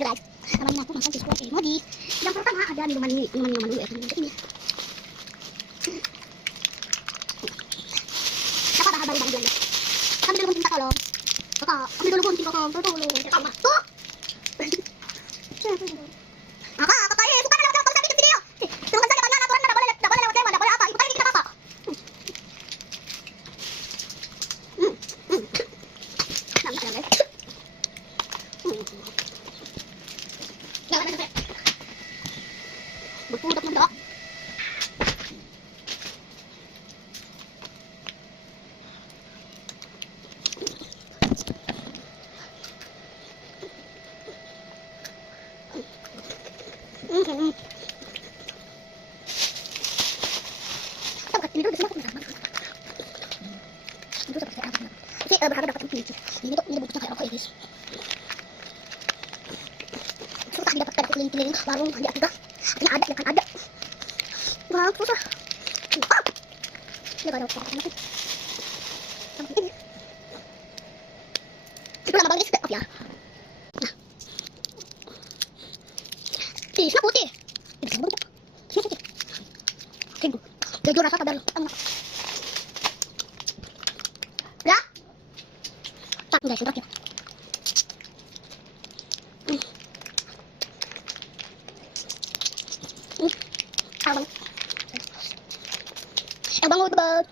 guys, naman na po ng Francis Walker Modi. Yang pertama ada minuman ini dulu ya ini. Dapat bahan baru bang kami dulu minta tolong. Kakak, kami dulu pun tolong. Kakak, tuh. Kakak, bukan lewat kalau bikin video. Tunggu saja bang, aturan enggak boleh lewat lewat, enggak boleh apa. Ikutan kita kakak. Nampak ya guys. Jangan sampai berpuduk mentok. Ini dulu biasanya aku bisa banget. Itu seperti apa? Jadi berharap dapat ini bentuknya kayak rokok ya guys. Susah didapatkan keliling-keliling warung di Afrika. Ini ada ya kan ada. Wah susah. Ini baru rokok ini. Sampai ini. Itu lama banget sedap ya. Nah. Ini putih. Ini bisa bentuk. Ini putih. Tunggu. Jujur rasa kadar enak. Ya. Tak guys, sedap ya. Abang. Abang udah